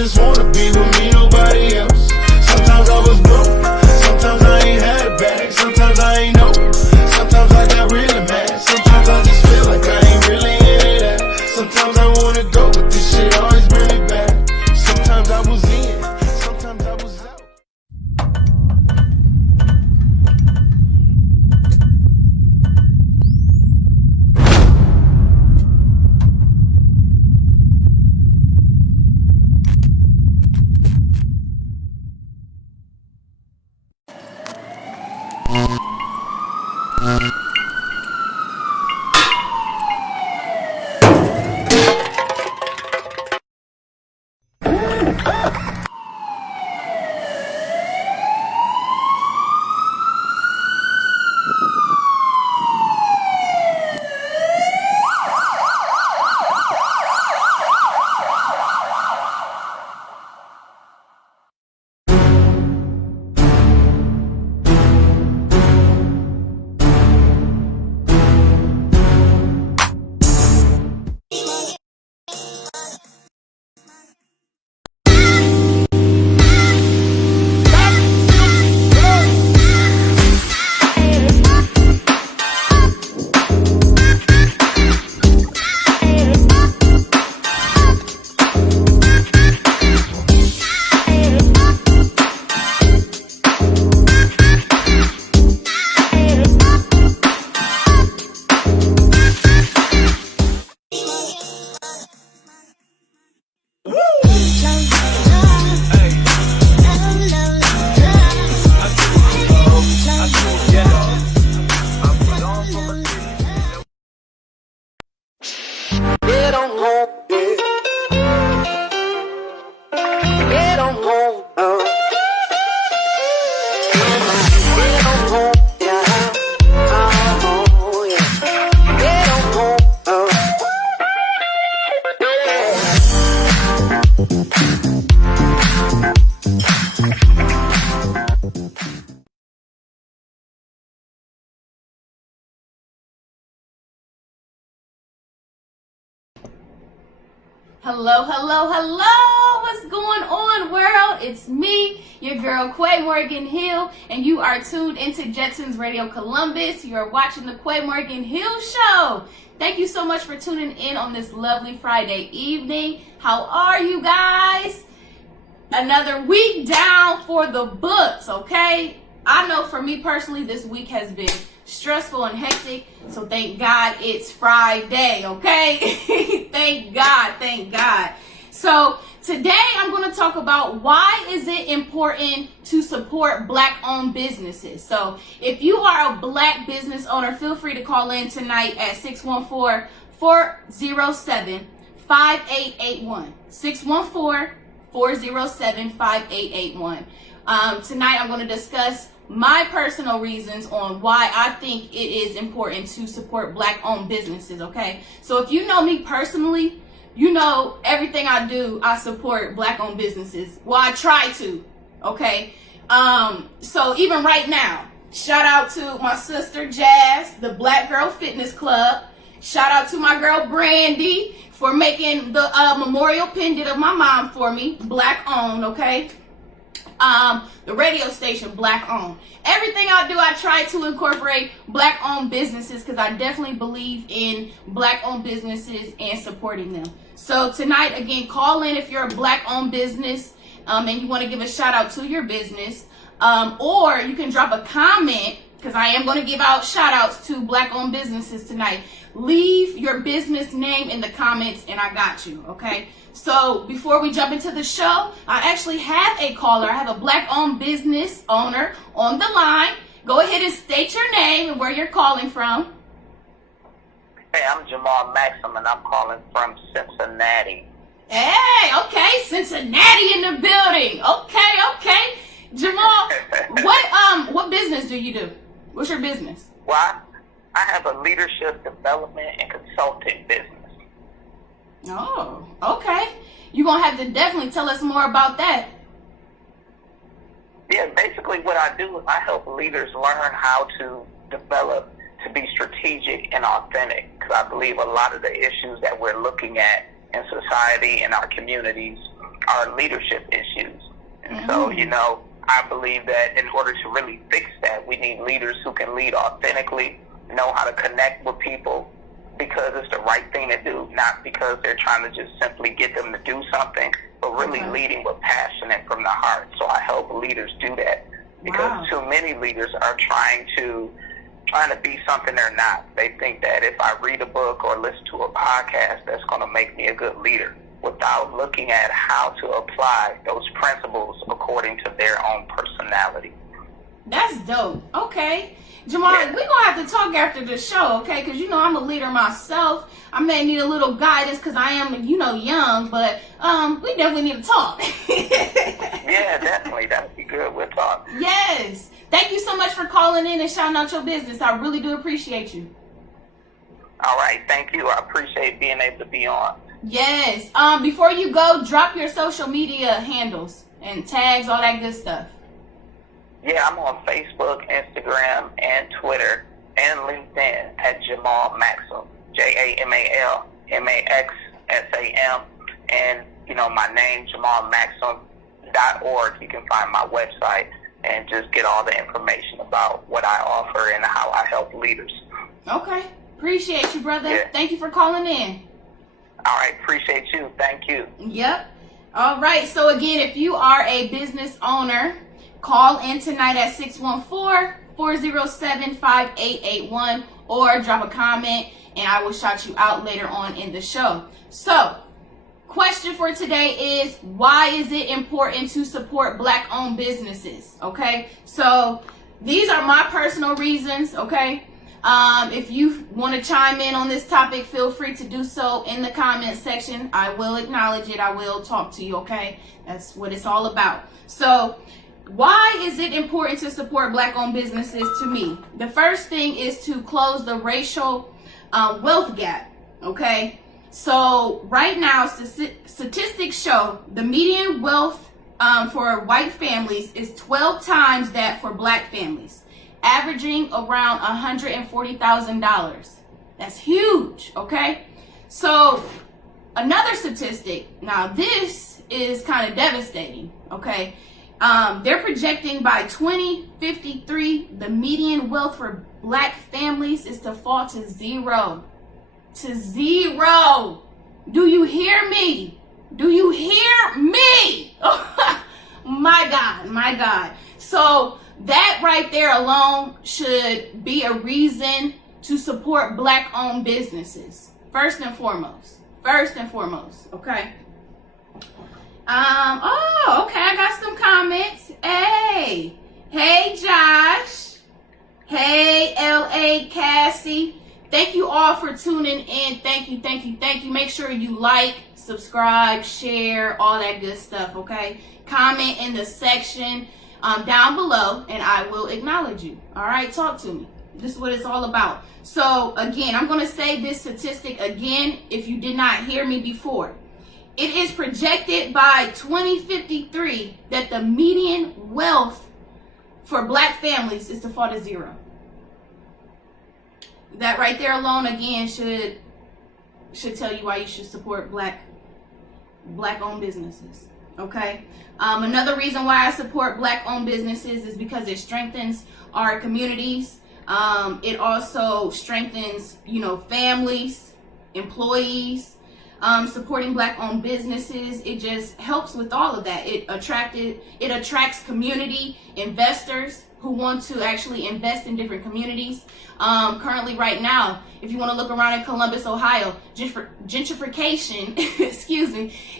just wanna be with me, nobody else. Sometimes I was broke, sometimes I ain't had a bag, sometimes I ain't know, sometimes I got really mad, sometimes I just feel like I ain't really in it. Sometimes I wanna go, but this shit always really bad. Sometimes I was in, sometimes I was out. Hello, hello, hello! What's going on, world? It's me, your girl, Quay Morgan Hill, and you are tuned into Jetsonz Radio Columbus. You are watching the Quay Morgan Hill Show. Thank you so much for tuning in on this lovely Friday evening. How are you guys? Another week down for the books, okay? I know for me personally, this week has been stressful and hectic, so thank God it's Friday, okay? Thank God, thank God. So today I'm going to talk about why is it important to support Black-owned businesses. So if you are a Black business owner, feel free to call in tonight at 614-407-5881. 614-407-5881. Tonight I'm going to discuss my personal reasons on why I think it is important to support Black-owned businesses, okay? So if you know me personally, you know everything I do, I support Black-owned businesses. Well, I try to, okay? So even right now, shout out to my sister Jazz, the Black Girl Fitness Club. Shout out to my girl Brandy for making the memorial pendant of my mom for me, Black-owned, okay? The radio station, Black-owned. Everything I do, I try to incorporate Black-owned businesses because I definitely believe in Black-owned businesses and supporting them. So tonight, again, call in if you're a Black-owned business and you want to give a shout out to your business, or you can drop a comment because I am going to give out shout outs to Black-owned businesses tonight. Leave your business name in the comments and I got you, okay? So before we jump into the show, I actually have a caller. I have a Black-owned business owner on the line. Go ahead and state your name and where you're calling from. Hey, I'm Jamal Maxim and I'm calling from Cincinnati. Hey, okay, Cincinnati in the building. Okay. Jamal, what business do you do? What's your business? Well, I have a leadership development and consulting business. Oh, okay. You're going to have to definitely tell us more about that. Yeah, basically what I do is I help leaders learn how to develop to be strategic and authentic. Because I believe a lot of the issues that we're looking at in society and our communities are leadership issues. And so, you know, I believe that in order to really fix that, we need leaders who can lead authentically, know how to connect with people because it's the right thing to do, not because they're trying to just simply get them to do something, but really leading with passion and from the heart. So I help leaders do that because too many leaders are trying to be something they're not. They think that if I read a book or listen to a podcast, that's going to make me a good leader, without looking at how to apply those principles according to their own personality. That's dope. Okay. Jamal, we're going to have to talk after the show, okay? Because, you know, I'm a leader myself. I may need a little guidance because I am, you know, young, but we definitely need to talk. Yeah, definitely. That would be good. We'll talk. Yes. Thank you so much for calling in and shouting out your business. I really do appreciate you. All right. Thank you. I appreciate being able to be on. Yes. Before you go, drop your social media handles and tags, all that good stuff. Yeah, I'm on Facebook, Instagram, and Twitter, and LinkedIn at Jamal Maxam, JamalMaxsam. And, you know, my name, JamalMaxam.org. You can find my website and just get all the information about what I offer and how I help leaders. Okay. Appreciate you, brother. Yeah. Thank you for calling in. All right. Appreciate you. Thank you. Yep. All right. So, again, if you are a business owner, call in tonight at 614-407-5881 or drop a comment and I will shout you out later on in the show. So, question for today is, why is it important to support Black-owned businesses? Okay, so these are my personal reasons, okay? If you want to chime in on this topic, feel free to do so in the comment section. I will acknowledge it. I will talk to you, okay? That's what it's all about. So, why is it important to support Black-owned businesses to me? The first thing is to close the racial wealth gap, okay? So right now, statistics show the median wealth for white families is 12 times that for Black families, averaging around $140,000. That's huge, okay? So another statistic, now this is kind of devastating, okay? They're projecting by 2053, the median wealth for Black families is to fall to zero. To zero. Do you hear me? Do you hear me? My God, my God. So that right there alone should be a reason to support Black-owned businesses. First and foremost, okay? Okay, I got some comments. Hey, Josh. Hey, L.A. Cassie. Thank you all for tuning in. Thank you. Make sure you like, subscribe, share, all that good stuff, okay? Comment in the section down below, and I will acknowledge you. All right, talk to me. This is what it's all about. So, again, I'm going to say this statistic again if you did not hear me before. It is projected by 2053 that the median wealth for Black families is to fall to zero. That right there alone, again, should tell you why you should support Black-owned businesses. Okay. Another reason why I support Black-owned businesses is because it strengthens our communities. It also strengthens, you know, families, employees. Supporting Black-owned businesses, it just helps with all of that. It attracts community investors who want to actually invest in different communities. Currently, right now, if you want to look around in Columbus, Ohio, gentrification,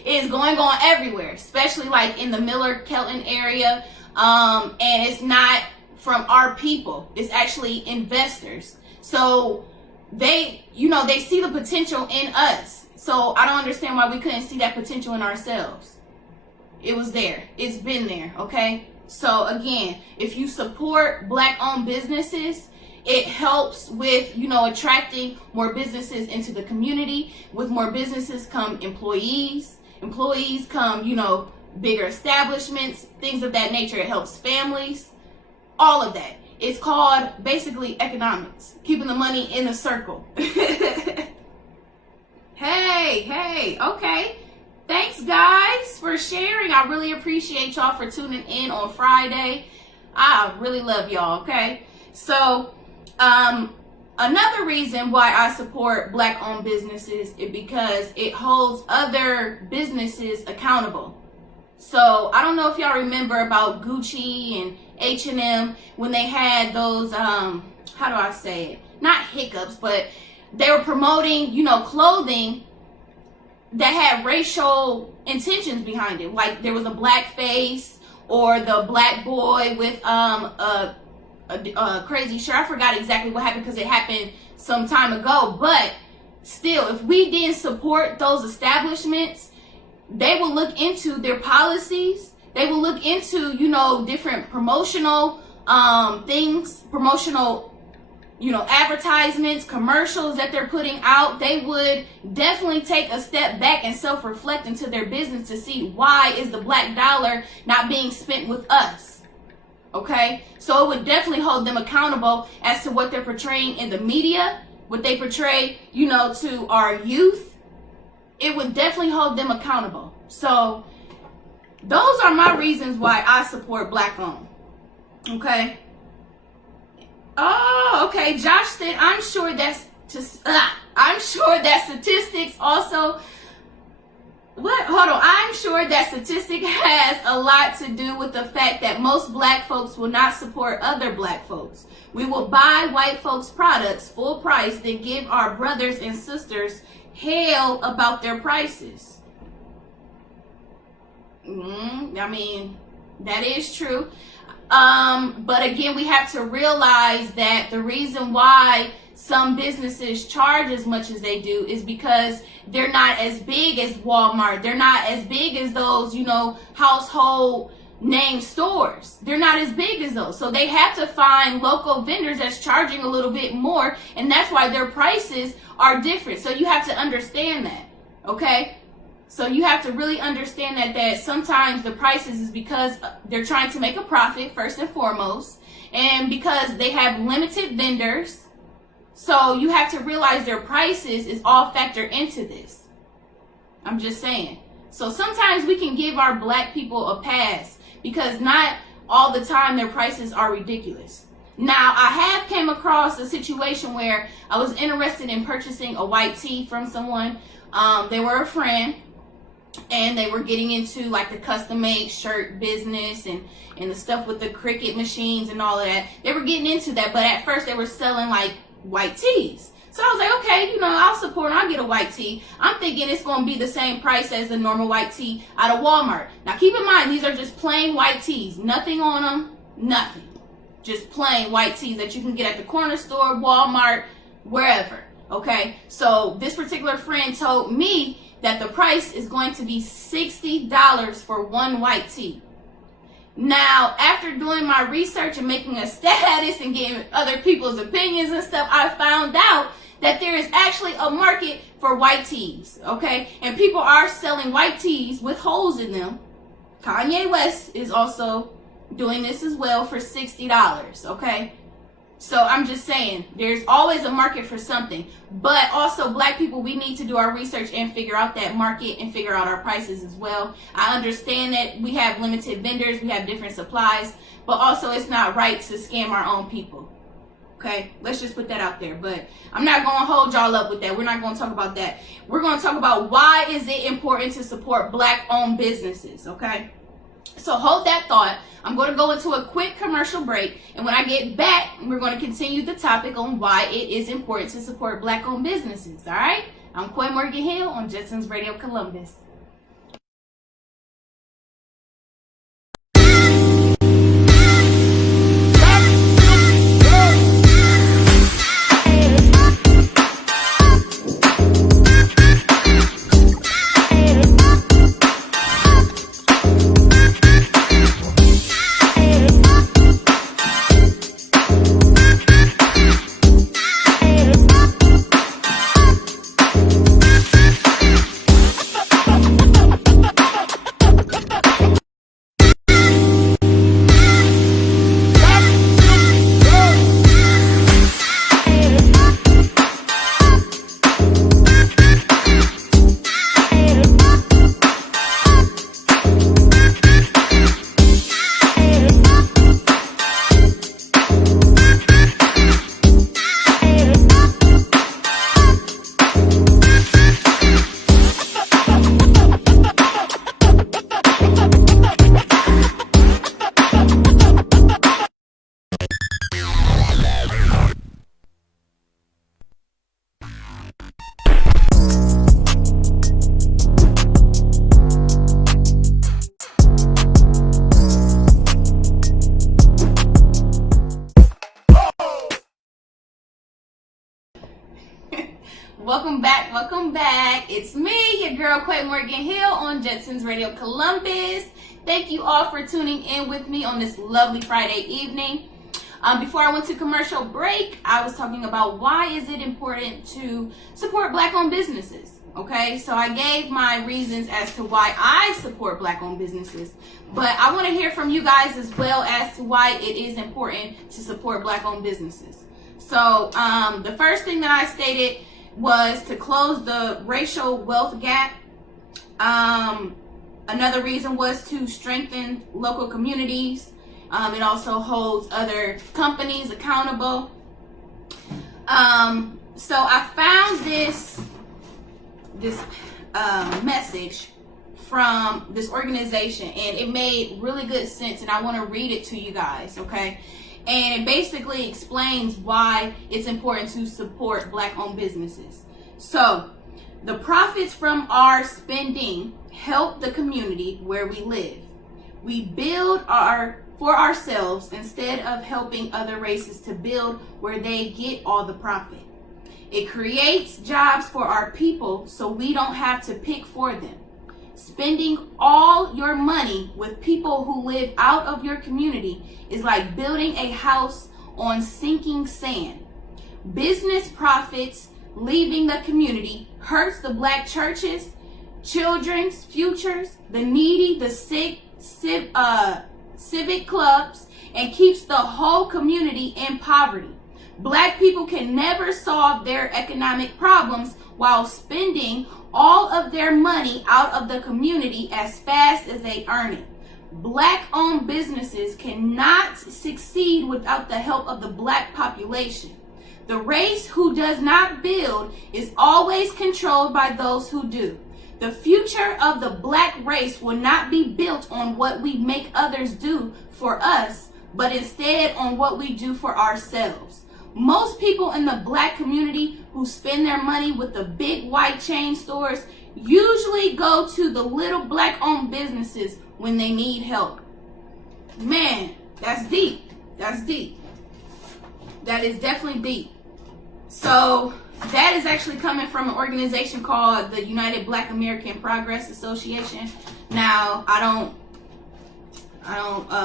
is going on everywhere, especially like in the Miller-Kelton area. And it's not from our people; it's actually investors. So they see the potential in us. So I don't understand why we couldn't see that potential in ourselves. It was there. It's been there, okay? So again, if you support Black-owned businesses, it helps with, you know, attracting more businesses into the community. With more businesses come employees. Employees come, you know, bigger establishments, things of that nature. It helps families, all of that. It's called basically economics, keeping the money in the circle. Hey, okay. thanks guys for sharing. I really appreciate y'all for tuning in on Friday. I really love y'all, okay? So, another reason why I support Black-owned businesses is because it holds other businesses accountable. So, I don't know if y'all remember about Gucci and H&M when they had those, how do I say it? Not hiccups, but they were promoting, clothing that had racial intentions behind it. Like there was a black face or the black boy with a crazy shirt. I forgot exactly what happened because it happened some time ago. But still, if we didn't support those establishments, they will look into their policies. They will look into, different promotional things, promotional advertisements, commercials that they're putting out. They would definitely take a step back and self-reflect into their business to see why is the black dollar not being spent with us. Okay? So it would definitely hold them accountable as to what they're portraying in the media, what they portray, to our youth. It would definitely hold them accountable. So those are my reasons why I support Black-owned. Okay? Oh, okay. Josh said, I'm sure that statistics also. What? Hold on. I'm sure that statistic has a lot to do with the fact that most black folks will not support other black folks. We will buy white folks' products full price, then give our brothers and sisters hell about their prices. I mean, that is true. But again, we have to realize that the reason why some businesses charge as much as they do is because they're not as big as Walmart. They're not as big as those, household name stores. They're not as big as those. So they have to find local vendors that's charging a little bit more, and that's why their prices are different. So you have to understand that, okay? So you have to really understand that sometimes the prices is because they're trying to make a profit first and foremost, and because they have limited vendors. So you have to realize their prices is all factored into this. I'm just saying. So sometimes we can give our black people a pass because not all the time their prices are ridiculous. Now, I have came across a situation where I was interested in purchasing a white tee from someone. They were a friend. And they were getting into like the custom made shirt business and the stuff with the Cricut machines and all of that. They were getting into that, but at first they were selling like white tees. So I was like, okay, I'll support, I'll get a white tee. I'm thinking it's going to be the same price as the normal white tee out of Walmart. Now keep in mind, these are just plain white tees. Nothing on them, nothing. Just plain white tees that you can get at the corner store, Walmart, wherever. Okay, so this particular friend told me that the price is going to be $60 for one white tee. Now, after doing my research and making a status and getting other people's opinions and stuff, I found out that there is actually a market for white tees, okay? And people are selling white tees with holes in them. Kanye West is also doing this as well for $60, okay? So I'm just saying, there's always a market for something. But also, black people, we need to do our research and figure out that market and figure out our prices as well. I understand that we have limited vendors, we have different supplies, but also it's not right to scam our own people. Okay, let's just put that out there. But I'm not going to hold y'all up with that. We're not going to talk about that. We're going to talk about why is it important to support black-owned businesses, okay? So hold that thought. I'm going to go into a quick commercial break, and when I get back, we're going to continue the topic on why it is important to support black-owned businesses, all right? I'm Quay Morgan Hill on Jetsonz Radio Columbus. Welcome back, welcome back. It's me, your girl, Quay Morgan Hill on Jetsonz Radio Columbus. Thank you all for tuning in with me on this lovely Friday evening. Before I went to commercial break, I was talking about why is it important to support Black-owned businesses. Okay, so I gave my reasons as to why I support Black-owned businesses, but I want to hear from you guys as well as to why it is important to support Black-owned businesses. So the first thing that I stated was to close the racial wealth gap. Another reason was to strengthen local communities. It also holds other companies accountable. So I found this message from this organization, and it made really good sense, and I want to read it to you guys, okay? And it basically explains why it's important to support Black-owned businesses. So, the profits from our spending help the community where we live. We build for ourselves instead of helping other races to build where they get all the profit. It creates jobs for our people so we don't have to pick for them. Spending all your money with people who live out of your community is like building a house on sinking sand. Business profits leaving the community hurts the Black churches, children's futures, the needy, the sick, civic clubs, and keeps the whole community in poverty. Black people can never solve their economic problems while spending all of their money out of the community as fast as they earn it. Black-owned businesses cannot succeed without the help of the Black population. The race who does not build is always controlled by those who do. The future of the Black race will not be built on what we make others do for us, but instead on what we do for ourselves. Most people in the Black community who spend their money with the big white chain stores usually go to the little Black-owned businesses when they need help. Man, that's deep. That's deep. That is definitely deep. So that is actually coming from an organization called the United Black American Progress Association. Now, I don't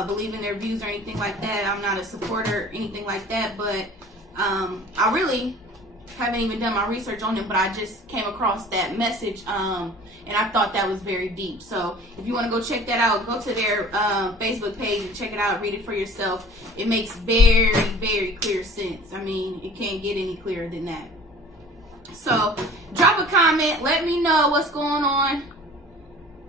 believe in their views or anything like that. I'm not a supporter or anything like that, but I really haven't even done my research on it, but I just came across that message, and I thought that was very deep. So if you want to go check that out, go to their Facebook page and check it out, read it for yourself. It makes very, very clear sense. I mean, it can't get any clearer than that. So drop a comment, let me know what's going on.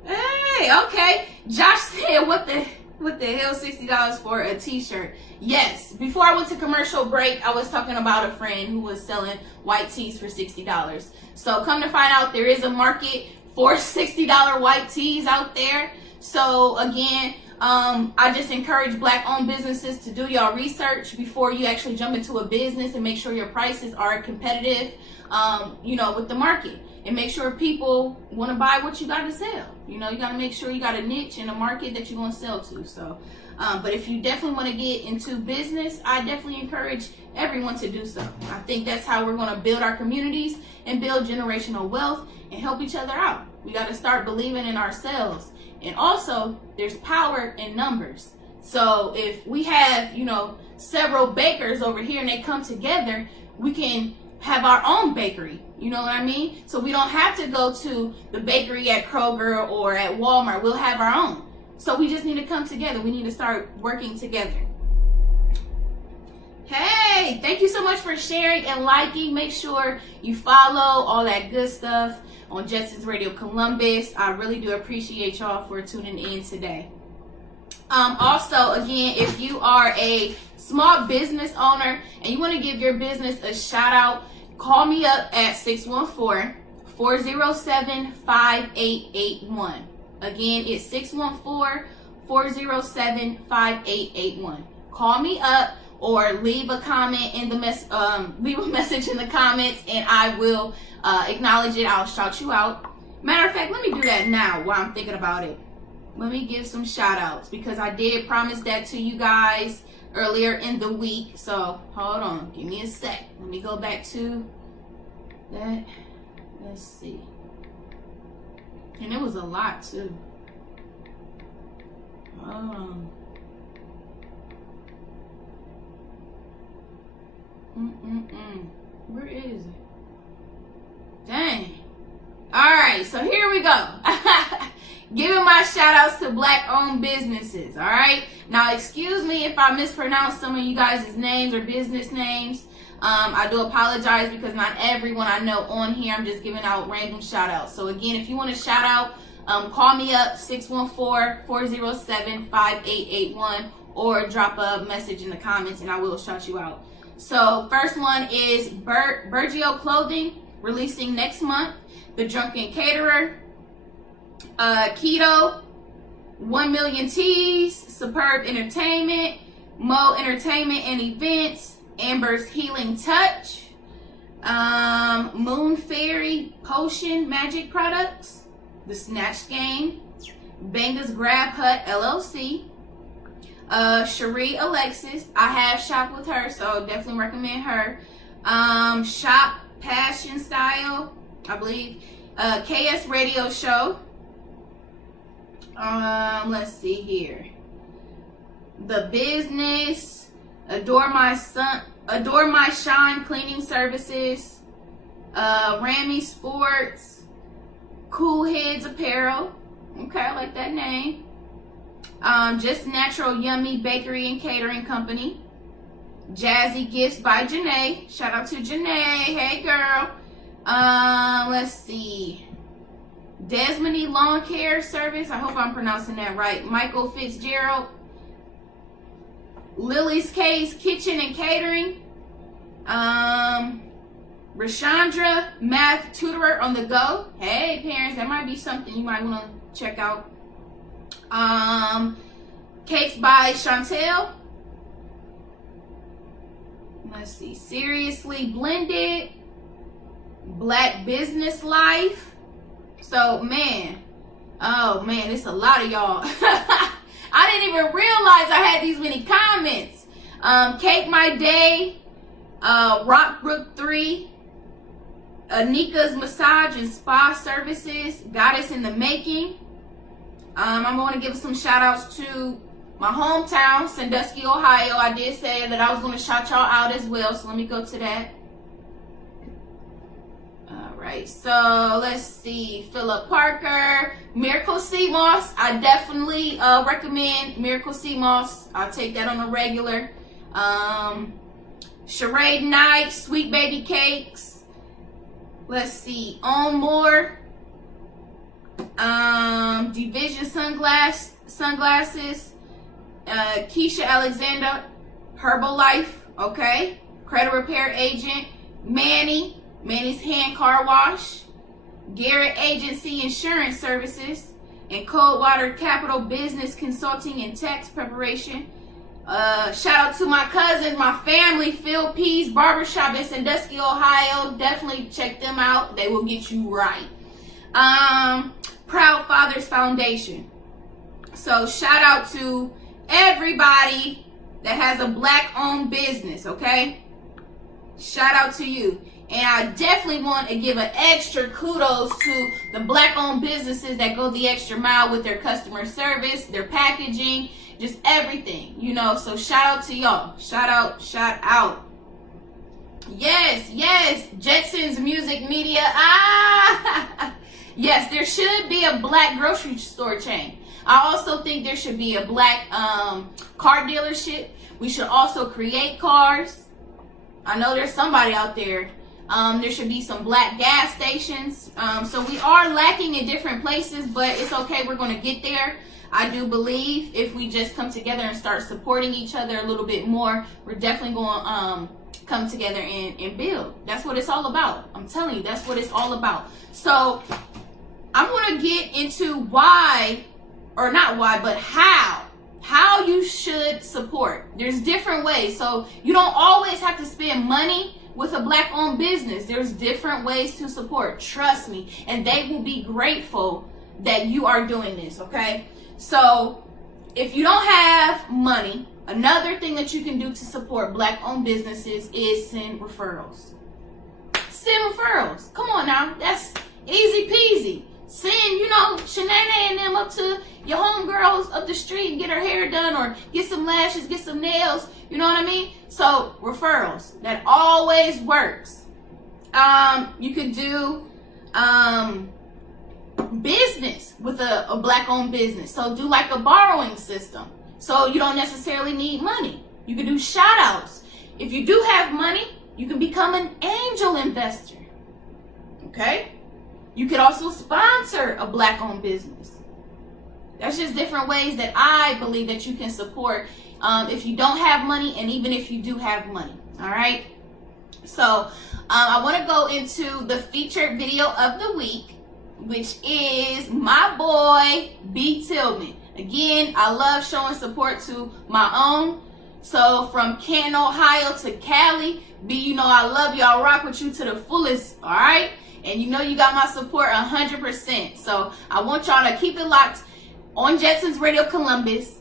Hey, okay. Josh said, what the hell, $60 for a t-shirt? Yes, before I went to commercial break, I was talking about a friend who was selling white tees for $60. So come to find out, there is a market for $60 white tees out there. So again, I just encourage Black-owned businesses to do y'all research before you actually jump into a business, and make sure your prices are competitive, with the market, and make sure people want to buy what you got to sell. You got to make sure you got a niche in a market that you're going to sell to. So, but if you definitely want to get into business, I definitely encourage everyone to do so. I think that's how we're going to build our communities and build generational wealth and help each other out. We got to start believing in ourselves. And also, there's power in numbers. So if we have, several bakers over here and they come together, we can have our own bakery. You know what I mean? So we don't have to go to the bakery at Kroger or at Walmart. We'll have our own. So we just need to come together. We need to start working together. Hey, thank you so much for sharing and liking. Make sure you follow all that good stuff on Jetsonz Radio Columbus. I really do appreciate y'all for tuning in today. Also, again, if you are a small business owner and you want to give your business a shout out, call me up at 614-407-5881. Again, it's 614-407-5881. Call me up or leave a comment in the leave a message in the comments, and I will acknowledge it. I'll shout you out. Matter of fact, let me do that now while I'm thinking about it. Let me give some shout outs, because I did promise that to you guys earlier in the week. So hold on, give me a sec. Let me go back to that. Let's see. And it was a lot too. Where is it? Dang. Alright, so here we go. Giving my shout outs to black owned businesses. Alright. Now excuse me if I mispronounce some of you guys' names or business names. I do apologize because not everyone I know on here. I'm just giving out random shout outs. So again, if you want to shout out, call me up 614-407-5881 or drop a message in the comments and I will shout you out. So first one is Bergio Clothing, releasing next month. The Drunken Caterer, Keto, 1 Million Teas, Superb Entertainment, Mo Entertainment and Events, Amber's Healing Touch, Moon Fairy Potion Magic Products, The Snatch Game, Banga's Grab Hut LLC, Cherie Alexis. I have shopped with her, so definitely recommend her. Shop Passion Style, I believe. KS Radio Show. Let's see here. The Business, Adore My Shine Cleaning Services, Ramy Sports, Cool Heads Apparel. Okay, I like that name. Just Natural Yummy Bakery and Catering Company. Jazzy Gifts by Janae. Shout out to Janae. Hey girl. Let's see. Desmond Lawn Care Service. I hope I'm pronouncing that right. Michael Fitzgerald. Lily's K's Kitchen and Catering. Rashandra Math Tutorer on the Go. Hey parents, that might be something you might want to check out. Cakes by Chantel. Let's see. Seriously Blended. Black Business Life. So man, oh man, it's a lot of y'all. I didn't even realize I had these many comments. Cake My Day, Rockbrook 3, Anika's Massage and Spa Services, Goddess in the Making. I'm going to give some shout outs to my hometown, Sandusky, Ohio. I did say that I was going to shout y'all out as well, so let me go to that. Alright, so let's see. Philip Parker, Miracle Sea Moss. I definitely recommend Miracle Sea Moss. I'll take that on a regular. Charade Night, Sweet Baby Cakes. Let's see. On More. Division Sunglasses. Keisha Alexander, Herbalife. Okay. Credit Repair Agent. Manny's Hand Car Wash, Garrett Agency Insurance Services, and Coldwater Capital Business Consulting and Tax Preparation. Shout out to my cousins, my family, Phil P's Barbershop in Sandusky, Ohio. Definitely check them out. They will get you right. Proud Fathers Foundation. So shout out to everybody that has a black owned business, okay? Shout out to you. And I definitely want to give an extra kudos to the black owned businesses that go the extra mile with their customer service, their packaging, just everything, you know. So shout out to y'all. Shout out. Yes, Jetsonz Music Media. Yes, there should be a black grocery store chain. I also think there should be a black car dealership. We should also create cars. I know there's somebody out there. There should be some black gas stations. So we are lacking in different places, but it's okay. We're going to get there. I do believe if we just come together and start supporting each other a little bit more, we're definitely going to come together and build. That's what it's all about. I'm telling you, that's what it's all about. So I'm going to get into why, or not why, but how you should support. There's different ways. So you don't always have to spend money with a black owned business. There's different ways to support. Trust me. And they will be grateful that you are doing this, okay? So if you don't have money, another thing that you can do to support black owned businesses is send referrals. Send referrals. Come on now. That's easy peasy. Send, Shanae and them up to your homegirls up the street and get her hair done, or get some lashes, get some nails. You know what I mean? So referrals, that always works. You could do business with a black-owned business. So do like a borrowing system. So you don't necessarily need money. You can do shout-outs. If you do have money, you can become an angel investor. Okay? You could also sponsor a black-owned business. That's just different ways that I believe that you can support if you don't have money, and even if you do have money. All right? So I want to go into the featured video of the week, which is my boy, B. Tillman. Again, I love showing support to my own. So from Canton, Ohio to Cali, B, I love you. I rock with you to the fullest, all right? And you got my support 100%. So I want y'all to keep it locked on Jetsonz Radio Columbus.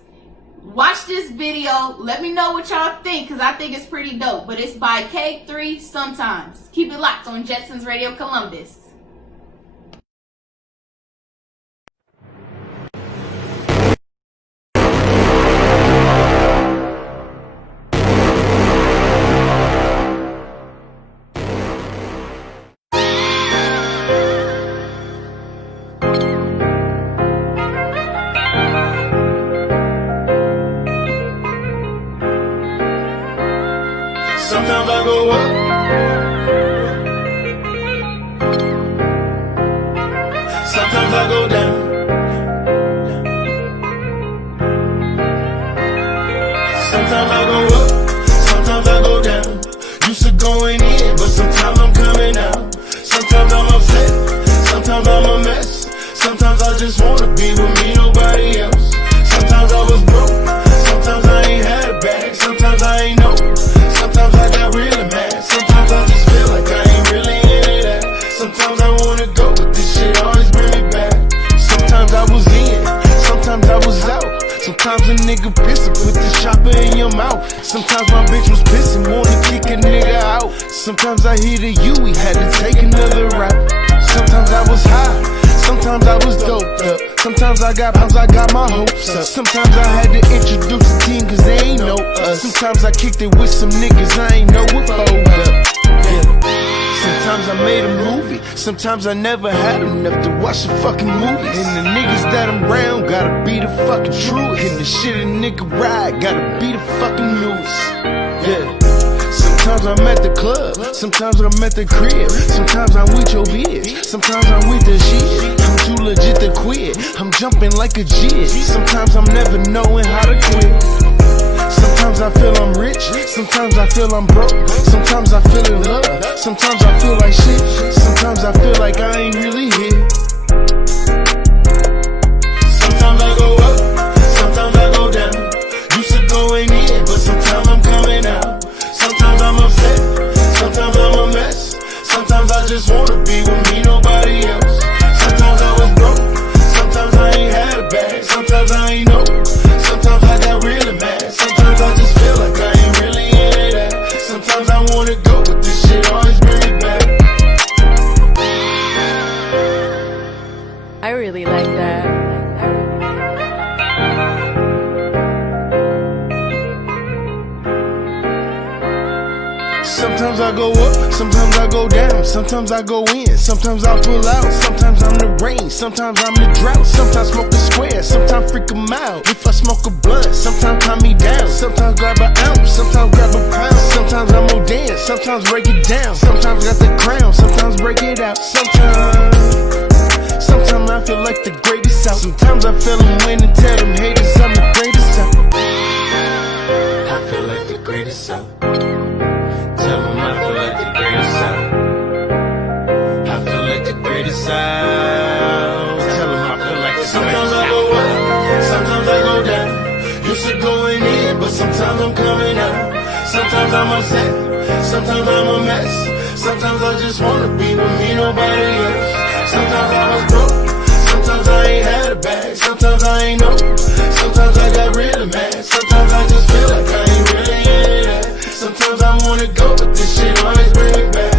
Watch this video. Let me know what y'all think, because I think it's pretty dope. But it's by K3 Sometimes. Keep it locked on Jetsonz Radio Columbus. Sometimes I go up, sometimes I go down. Sometimes I go up, sometimes I go down. Used to going in, but sometimes I'm coming out. Sometimes I'm upset, sometimes I'm a mess. Sometimes I just wanna be with me, nobody else. Sometimes I was broke, sometimes I ain't had a bag. Sometimes I ain't know. Sometimes I got really mad. Sometimes I just feel like I ain't really into that. Sometimes I wanna go, but this shit always bring me back. Sometimes I was in, sometimes I was out. Sometimes a nigga pissing, put the chopper in your mouth. Sometimes my bitch was pissing, wanna kick a nigga out. Sometimes I hit a U, we had to take another route. Sometimes I was high, sometimes I was doped up. Sometimes I got my hopes up. Sometimes I had to introduce the team cause they ain't know us. Sometimes I kicked it with some niggas I ain't know what fold up. Yeah. Sometimes I made a movie, sometimes I never had enough to watch the fucking movies. And the niggas that I'm around gotta be the fucking truest. And the shit a nigga ride gotta be the fucking newest. Yeah. Sometimes I'm at the club, sometimes I'm at the crib. Sometimes I'm with your bitch, sometimes I'm with the shit. I'm too legit to quit, I'm jumping like a jit. Sometimes I'm never knowing how to quit. Sometimes I feel I'm rich, sometimes I feel I'm broke. Sometimes I feel in love, sometimes I feel like shit. Sometimes I feel like I ain't really here. Sometimes I go up, sometimes I go down. Used to going in, but sometimes I'm coming out. Sometimes I'm upset, sometimes I'm a mess. Sometimes I just wanna be with me, nobody else. Sometimes I was broke, sometimes I ain't had a bag. Sometimes I ain't know, sometimes I got really mad. Sometimes I just feel like I ain't really into that. Sometimes I wanna go, but this shit always bring me back. I really like that. Sometimes I go up, sometimes I go down. Sometimes I go in, sometimes I pull out. Sometimes I'm the rain, sometimes I'm the drought. Sometimes smoke a square, sometimes freak 'em out. If I smoke a blunt, sometimes calm me down. Sometimes grab an ounce, sometimes grab a pound. Sometimes I'm gon' dance, sometimes break it down. Sometimes got the crown, sometimes break it out. Sometimes I feel like the greatest out. Sometimes I feel I'm winning, tell them haters I'm the greatest out. I feel like the greatest out. Tell them I feel like the greatest out. I feel like the greatest out. Tell them I feel like the greatest out. Sometimes I go up, sometimes I go down. Used to going in, but sometimes I'm coming out. Sometimes I'm upset, sometimes I'm a mess. Sometimes I just wanna be with me, nobody else. Sometimes I was broke, sometimes I ain't had a bag. Sometimes I ain't know, sometimes I got really mad. Sometimes I just feel like I ain't really in that. Sometimes I wanna go, but this shit always bring me back.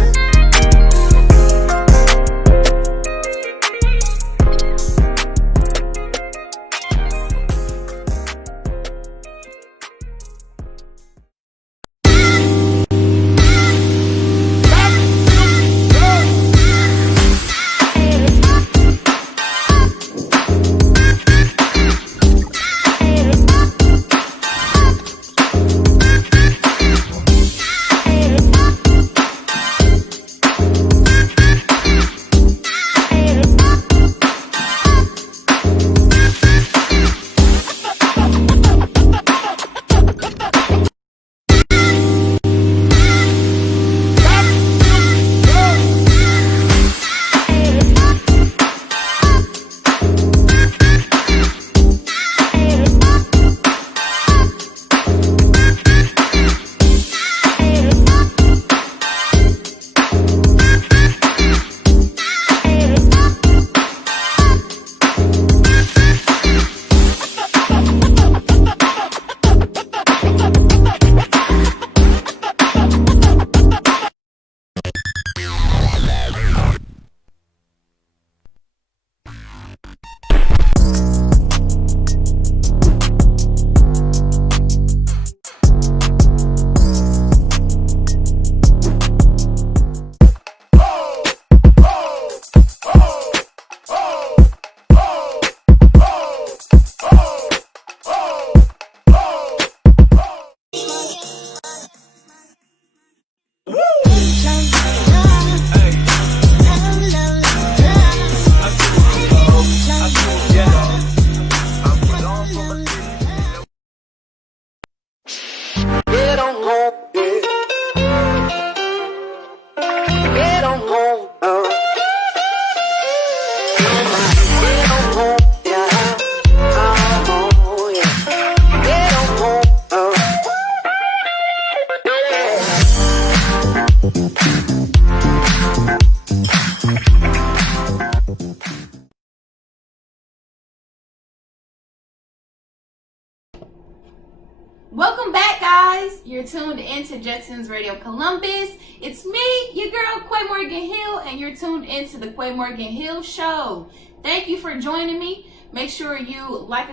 Welcome back, guys. You're tuned into Jetsonz Radio Columbus. It's me, your girl, Quay Morgan Hill, and you're tuned into the Quay Morgan Hill Show. Thank you for joining me. Make sure you like,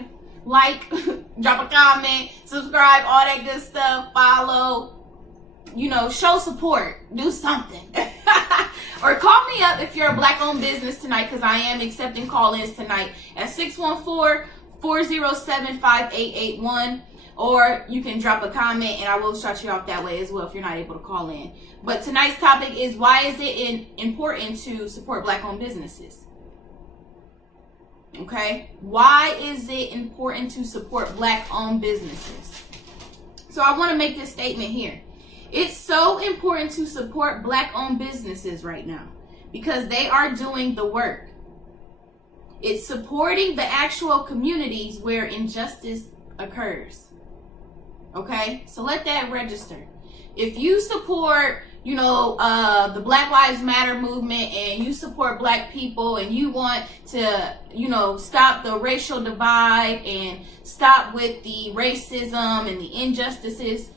drop a comment, subscribe, all that good stuff, follow, show support, do something. Or call me up if you're a Black-owned business tonight, because I am accepting call-ins tonight at 614-407-5881. Or you can drop a comment and I will shout you out that way as well if you're not able to call in. But tonight's topic is, why is it important to support Black-owned businesses? Okay? Why is it important to support Black-owned businesses? So I want to make this statement here. It's so important to support Black-owned businesses right now because they are doing the work. It's supporting the actual communities where injustice occurs. Okay, so let that register. If you support, the Black Lives Matter movement, and you support Black people, and you want to, stop the racial divide and stop with the racism and the injustices,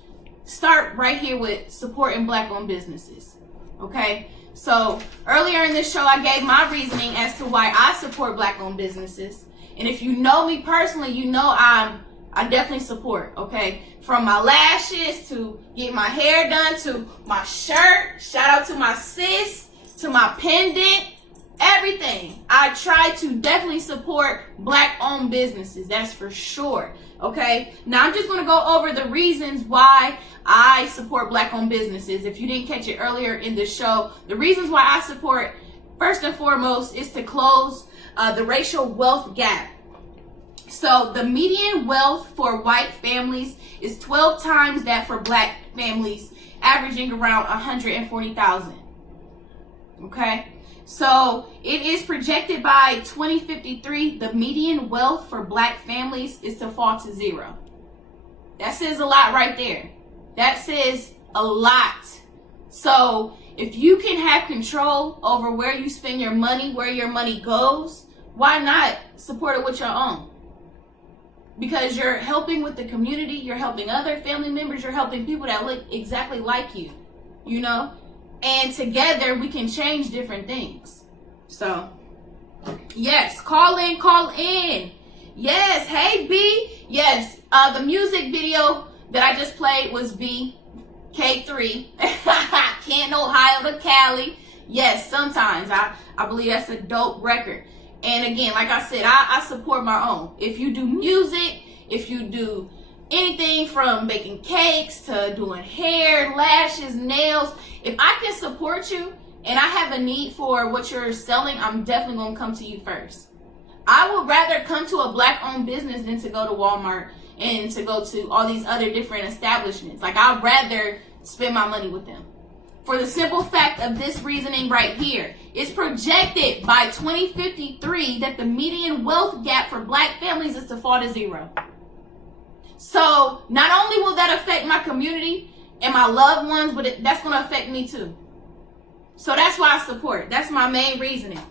start right here with supporting Black-owned businesses. Okay, so earlier in this show, I gave my reasoning as to why I support Black-owned businesses. And if you know me personally, you know I definitely support, okay? From my lashes to get my hair done to my shirt, shout out to my sis, to my pendant, everything. I try to definitely support Black-owned businesses, that's for sure, okay? Now I'm just going to go over the reasons why I support Black-owned businesses. If you didn't catch it earlier in the show, the reasons why I support, first and foremost, is to close the racial wealth gap. So the median wealth for white families is 12 times that for Black families, averaging around $140,000. Okay, so it is projected by 2053 the median wealth for Black families is to fall to zero. That says a lot right there. That says a lot. So if you can have control over where you spend your money, where your money goes, why not support it with your own? Because you're helping with the community, you're helping other family members, you're helping people that look exactly like you, and together we can change different things. So, yes, call in. Yes, hey B. Yes, the music video that I just played was BK3, Canton, Ohio to Cali. Yes, sometimes I believe that's a dope record. And again, like I said, I support my own. If you do music, if you do anything from baking cakes to doing hair, lashes, nails, if I can support you and I have a need for what you're selling, I'm definitely going to come to you first. I would rather come to a Black-owned business than to go to Walmart and to go to all these other different establishments. Like, I'd rather spend my money with them. For the simple fact of this reasoning right here, it's projected by 2053 that the median wealth gap for Black families is to fall to zero. So not only will that affect my community and my loved ones, but that's going to affect me too. So that's why I support. That's my main reasoning.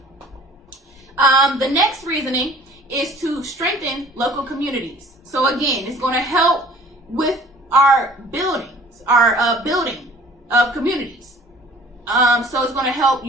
The next reasoning is to strengthen local communities. So again, it's going to help with our buildings, our building of communities. So it's going to help,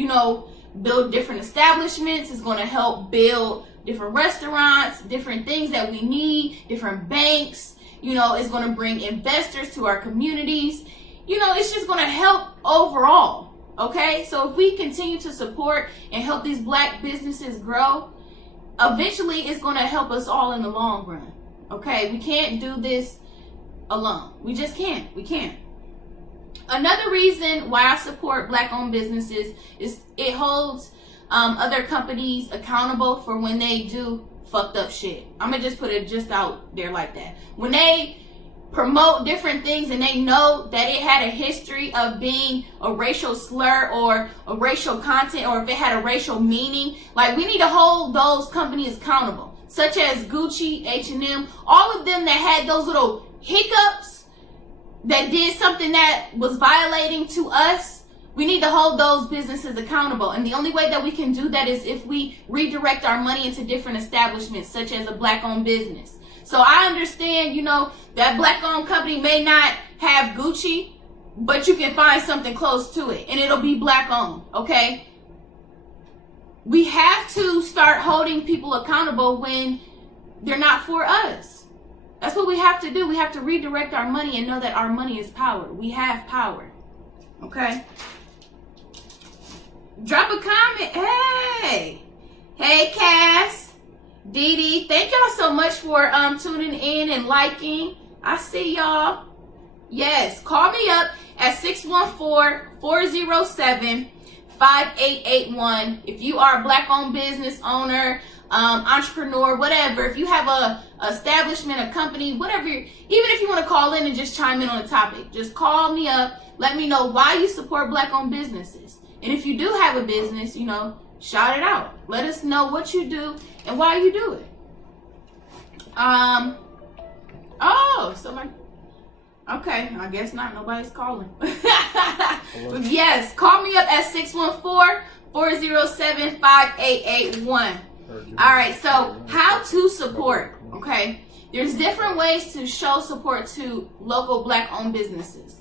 build different establishments. It's going to help build different restaurants, different things that we need, different banks. It's going to bring investors to our communities. It's just going to help overall. Okay, so if we continue to support and help these Black businesses grow, eventually it's going to help us all in the long run. Okay, we can't do this alone. We just can't. We can't. Another reason why I support Black-owned businesses is it holds other companies accountable for when they do fucked up shit. I'm going to just put it just out there like that. When they promote different things and they know that it had a history of being a racial slur or a racial content, or if it had a racial meaning, like, we need to hold those companies accountable, such as Gucci, H&M, all of them that had those little hiccups that did something that was violating to us. We need to hold those businesses accountable. And the only way that we can do that is if we redirect our money into different establishments, such as a Black-owned business. So I understand, you know, that black-owned company may not have Gucci, but you can find something close to it, and it'll be black-owned, okay? We have to start holding people accountable when they're not for us. That's what we have to do. We have to redirect our money and know that our money is power. We have power, okay? Drop a comment. Hey, Cass, Dee Dee, thank y'all so much for tuning in and liking. I see y'all. Yes, call me up at 614-407-5881. If you are a black-owned business owner, entrepreneur, whatever, if you have a establishment, a company, whatever, even if you want to call in and just chime in on the topic, just call me up. Let me know why you support black-owned businesses. And if you do have a business, you know, shout it out. Let us know what you do and why you do it. Oh, somebody. Okay, I guess not. Nobody's calling. Yes, call me up at 614-407-5881. All right, so how to support, okay? There's different ways to show support to local black-owned businesses.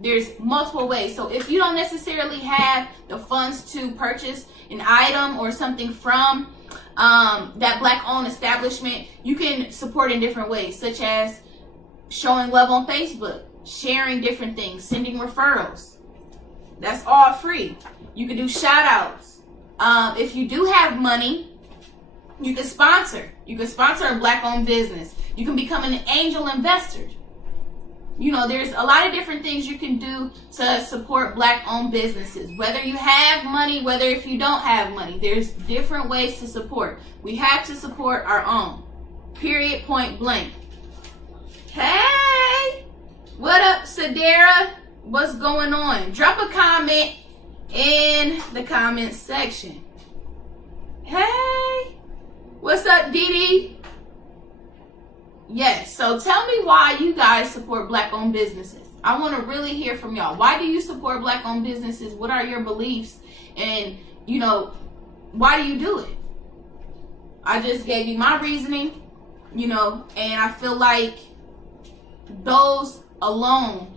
There's multiple ways. So if you don't necessarily have the funds to purchase an item or something from that black-owned establishment, you can support in different ways, such as showing love on Facebook, sharing different things, sending referrals. That's all free. You can do shout-outs. If you do have money, you can sponsor. You can sponsor a black-owned business. You can become an angel investor. You know, there's a lot of different things you can do to support black-owned businesses. Whether you have money, whether if you don't have money, there's different ways to support. We have to support our own. Period, point blank. Hey! What up, Sadara? What's going on? Drop a comment in the comment section. Hey! What's up, Dee Dee? Yes, so tell me why you guys support black-owned businesses. I want to really hear from y'all. Why do you support black-owned businesses? What are your beliefs? And, you know, why do you do it? I just gave you my reasoning, you know, and I feel like those alone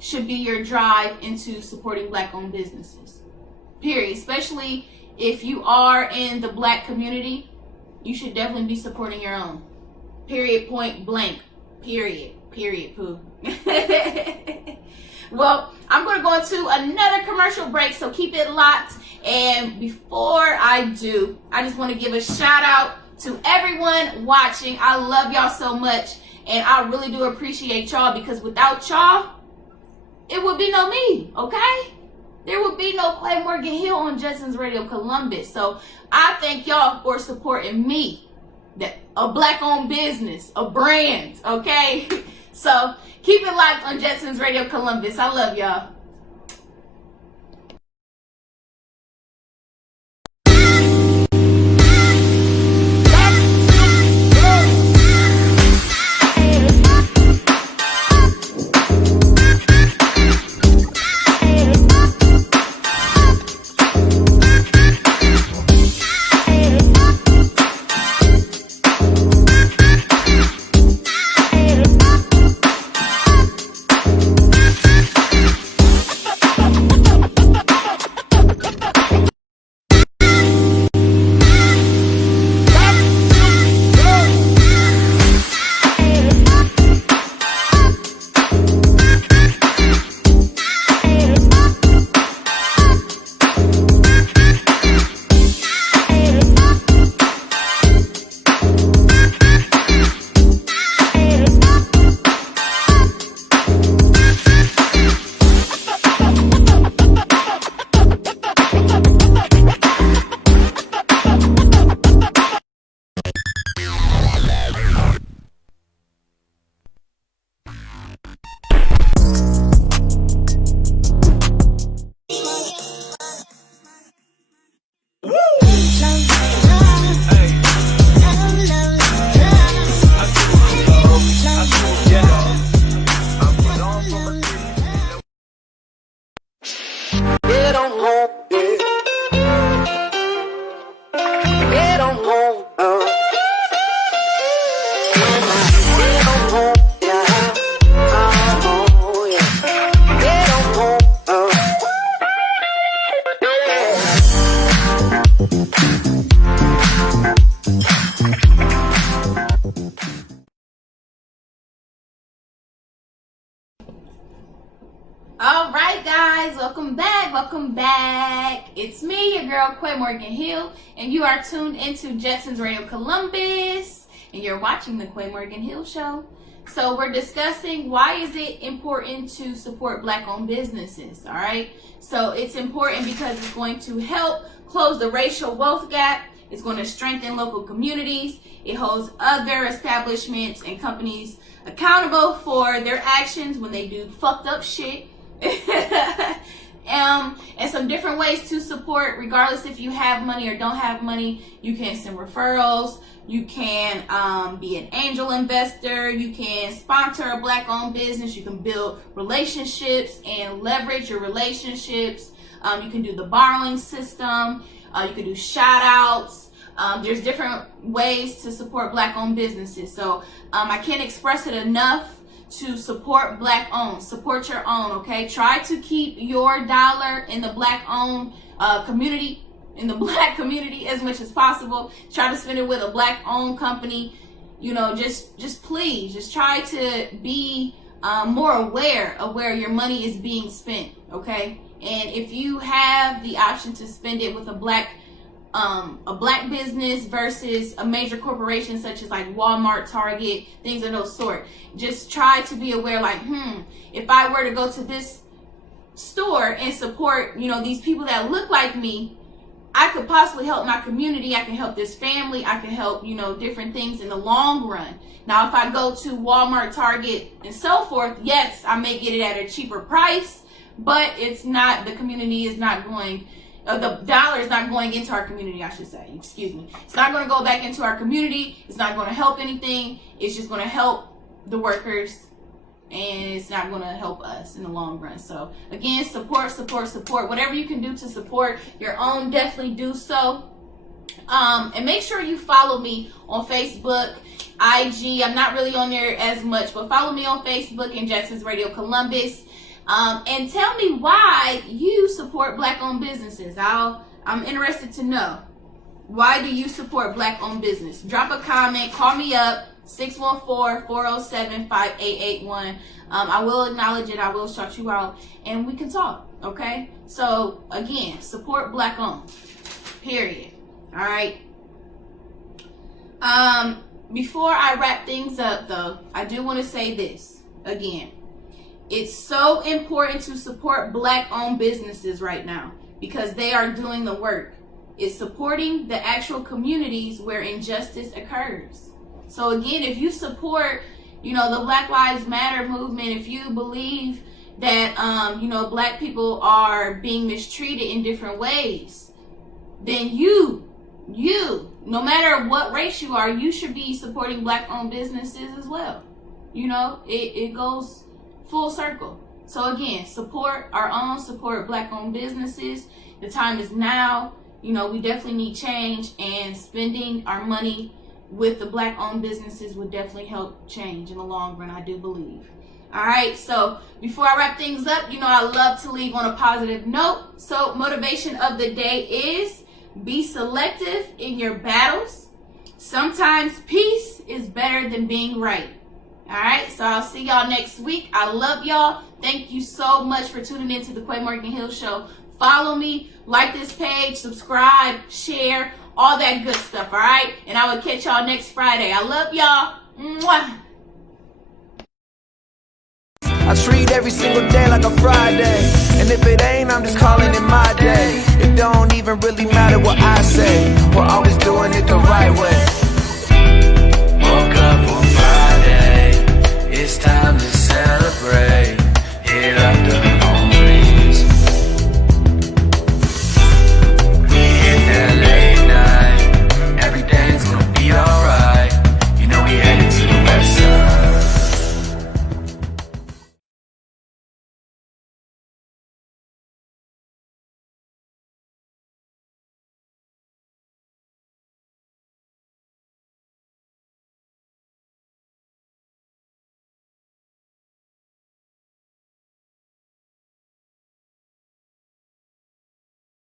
should be your drive into supporting black-owned businesses. Period. Especially if you are in the black community, you should definitely be supporting your own. Period, point blank. Period. Period, poo. Well, I'm going to go into another commercial break, so keep it locked. And before I do, I just want to give a shout out to everyone watching. I love y'all so much, and I really do appreciate y'all, because without y'all, it would be no me, okay? There would be no Clay Morgan Hill on Jetsonz Radio Columbus. So I thank y'all for supporting me. A black-owned business, a brand, okay? So keep it locked on Jetsonz Radio Columbus. I love y'all. All right, guys, welcome back. It's me, your girl, Quay Morgan Hill, and you are tuned into Jetsonz Radio Columbus, and you're watching the Quay Morgan Hill Show. So we're discussing why is it important to support Black-owned businesses, all right? So it's important because it's going to help close the racial wealth gap. It's going to strengthen local communities. It holds other establishments and companies accountable for their actions when they do fucked up shit. And some different ways to support, regardless if you have money or don't have money. You can send referrals. You can be an angel investor. You can sponsor a Black-owned business. You can build relationships and leverage your relationships. You can do the borrowing system. You can do shout outs. There's different ways to support Black-owned businesses. So I can't express it enough to support Black-owned. Support your own, okay? Try to keep your dollar in the Black-owned community, in the Black community as much as possible. Try to spend it with a Black-owned company. You know, just please, just try to be more aware of where your money is being spent, okay? And if you have the option to spend it with a black business versus a major corporation such as like Walmart, Target, things of those sort, just try to be aware, like, if I were to go to this store and support, you know, these people that look like me, I could possibly help my community. I can help this family. I can help, you know, different things in the long run. Now, if I go to Walmart, Target, and so forth, yes, I may get it at a cheaper price, but it's not, the community is not going, the dollar is not going into our community, I should say. Excuse me. It's not going to go back into our community. It's not going to help anything. It's just going to help the workers, and it's not going to help us in the long run. So, again, support. Whatever you can do to support your own, definitely do so. And make sure you follow me on Facebook, IG. I'm not really on there as much, but follow me on Facebook and Jetsonz Radio Columbus. And tell me why you support Black-owned businesses. I'm interested to know. Why do you support Black-owned business? Drop a comment. Call me up. 614-407-5881. I will acknowledge it. I will shout you out. And we can talk. Okay? So, again, support Black-owned. Period. All right? Before I wrap things up, though, I do want to say this. Again. It's so important to support Black-owned businesses right now because they are doing the work. It's supporting the actual communities where injustice occurs. So again, if you support, you know, the Black Lives Matter movement, if you believe that, you know, Black people are being mistreated in different ways, then you, no matter what race you are, you should be supporting Black-owned businesses as well. You know, it goes full circle. So again, support our own, support Black-owned businesses. The time is now. You know, we definitely need change, and spending our money with the Black-owned businesses would definitely help change in the long run, I do believe. All right, so before I wrap things up, you know I love to leave on a positive note. So motivation of the day is be selective in your battles. Sometimes peace is better than being right. All right, so I'll see y'all next week. I love y'all. Thank you so much for tuning in to the Quay Morgan Hill Show. Follow me, like this page, subscribe, share, all that good stuff, all right? And I will catch y'all next Friday. I love y'all. Mwah. I treat every single day like a Friday, and if it ain't, I'm just calling it my day. It don't even really matter what I say, we're always doing it the right way.